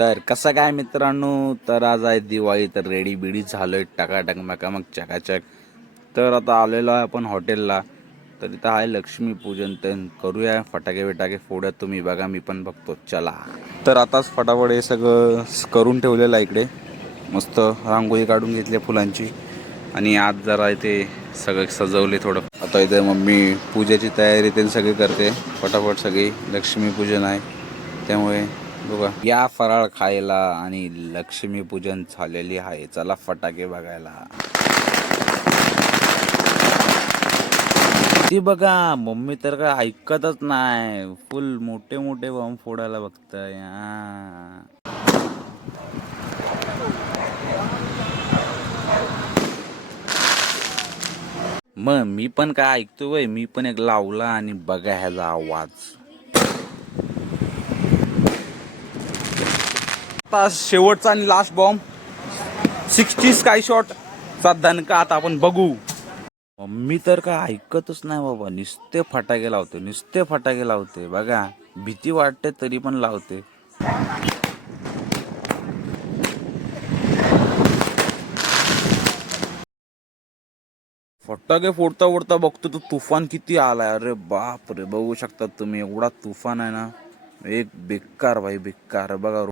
तर कसं काय मित्रांनो, तर आज आहे दिवाळी, तर रेडी बिडी झालोय टकाटक मकामक चकाचक. तर आता आलेलो आहे आपण हॉटेलला. तर इथं आहे लक्ष्मीपूजन, तर करूया फटाके बिटाके फोडूया. तुम्ही बघा, मी पण बघतो, चला. तर आताच फटाफट हे सगळं करून ठेवलेलं आहे इकडे. मस्त रांगोळी काढून घेतली फुलांची, आणि आज जरा इथे सगळं सजवले थोडं. आता इथे मम्मी पूजेची तयारी ते सगळी करते फटाफट. सगळी लक्ष्मीपूजन आहे त्यामुळे बघा या फराळ खायला, आणि लक्ष्मीपूजन झालेली आहे. चला फटाके बघायला. ती बघा मम्मी तर काय ऐकतच नाही, फुल मोठे मोठे बॉम्ब फोडायला बघताय. मग मी पण काय ऐकतोय, मी पण एक लावला आणि बघा ह्याचा आवाज. आता शेवटचा आणि लास्ट बॉम्ब 60 स्काय शॉट चा दणका आता आपण बघू. मम्मी तर काय ऐकतच नाही बाबा, नुसते फटाके लावते, नुसते फटाके लावते. बघा भीती वाटते तरी पण लावते. फटाके फोडता फोडता बघतो तो तुफान किती आलाय. अरे बाप रे, बघू शकता तुम्ही, एवढा तुफान आहे ना, एक बेकार भाई बेकार. बघा